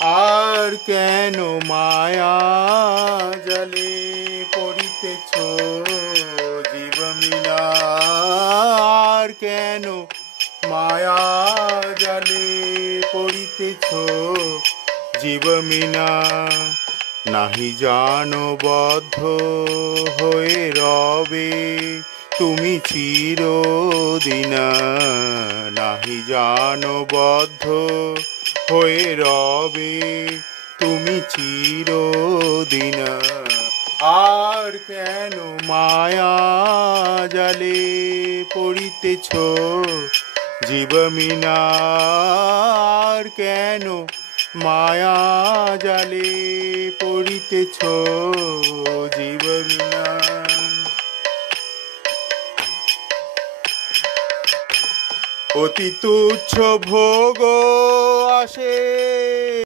আর কেন মায়া জালে পড়িতেছ জীবমিনা? আর কেন মায়া জালে পড়িতেছ জীবমিনা? নাহি জানো বদ্ধ হয়ে রবে তুমি চিরদিনা। নাহি জানো বদ্ধ হয়ে রবে তুমি চিরদিনা। আর কেন মায়া জালে পড়িতেছ জীবমিনা? আর কেন মায়া জালে পড়িতেছ জীবমিনা? অতি তুচ্ছ ভোগ আসে